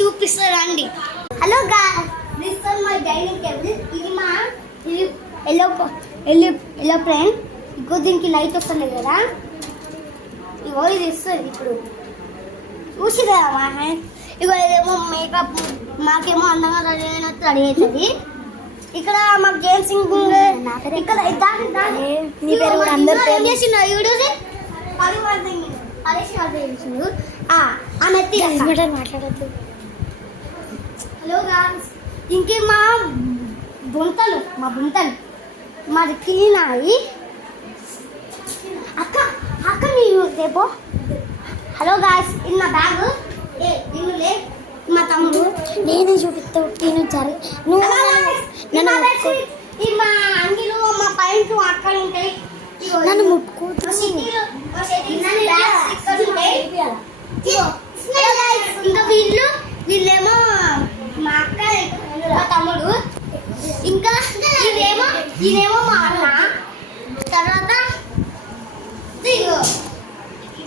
చూపిస్తారండి. Hello guys, this is my dining table. ఇది yellow plain. ఇంకో దీనికి లైట్ వస్తుంది కదా, ఇగో ఇది ఇస్తుంది. ఇప్పుడు చూసిరా ఇగో ఇదేమో మేకప్, మాకేమో అందంగా రెడీ అయినట్టు రెడీ అవుతుంది. ఇక్కడ మాకు జైన్ సింగ్ ఇక్కడ మాట్లాడద్దు. హలో గాయ్స్, ఇంకే మా బుంతలు మాది క్లీన్ అయ్యి అక్క నీవు రేపో. హలో గాయ్స్, ఇది నా బ్యాగ్. ఇన్నులే మా తమ్ముడు, నేనే చూపిస్తావు. నేను జరి మా అంగిలు మా పైంట్లు అక్కడ ఉంటాయి. నన్ను ముట్టుకో. ఇంకా వీళ్ళేమో మా అక్క, మా తమ్ముడు, ఇంకా ఇదేమో మా అన్న. తర్వాత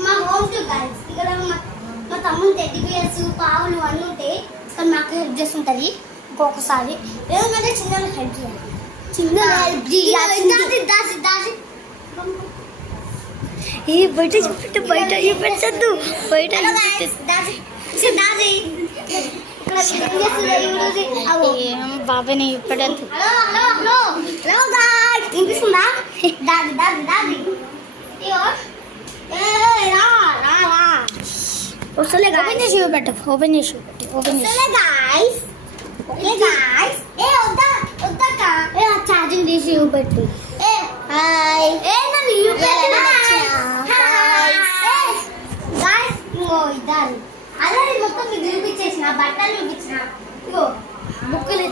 మా హోమ్ టూర్ గాయ్స్. ఇక్కడ మా తమ్ముడు టెడ్డీ బియర్స్, పావులు అన్నీ ఉంటాయి. కానీ మాకు హెల్ప్ చేస్తుంటుంది ఇంకొకసారి. ఏదంటే చిన్న హెల్ప్ చేయాలి, చిన్న హెల్ప్ చేయాలి. బయట చూపెట్టు, బయట చూపెట్టద్దు, బయట బాబాయ్ చూపెట్టద్దు. వినిపిస్తుందా? దాది వస్తలే. ఓపెన్ చేసి చూపెట్టు, ఓపెన్ చేసి చూపెట్టు, ఓపెన్ చేసి గాయ్స్. ఓకే గాయ్స్, వద్దక్క ఛార్జింగ్ తీసి చూపెట్టు. హాయ్ నన్ను చూపెట్టు గాయ్స్. ఇంకో ఇద్దరు అలా మొత్తం మీకు చూపించేసిన, బట్టలు చూపించిన, ఇగో బుక్కులు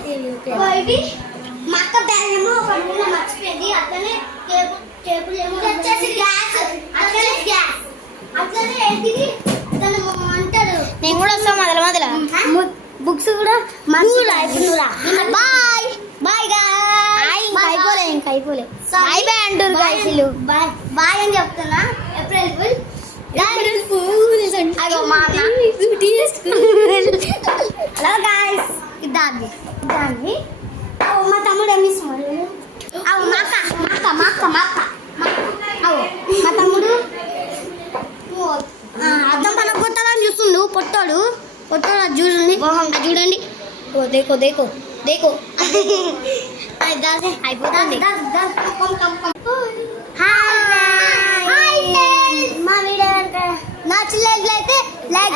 ఇవి. మా అక్క బ్యాగ్ ఏమో ఒక రూమ్లో మర్చిపోయింది. అట్లనే టేబుల్ ఏమో వచ్చేసి గ్యాస్, అట్లనే ఏంటిది అంటారు. నేను కూడా వస్తాం మొదల బుక్స్ కూడా బాయ్ బాయ్ గాయ్స్. ఇంకా అయిపోలే బాయ్ బాయ్ అంటారు గాయ్స్. బాయ్ అని చెప్తున్నా. April fool. అదో మా హలో గాయ్స్, దాన్ని మా తమ్ముడు ఏమి ఇస్తున్నాడు? మా తమ్ముడు అద్దం పన కొట్టాలని చూస్తుండు. పొట్టాడు చూడండి, చూడండి. అయిపోతుంది. మా వీడియో నచ్చినట్లయితే లైక్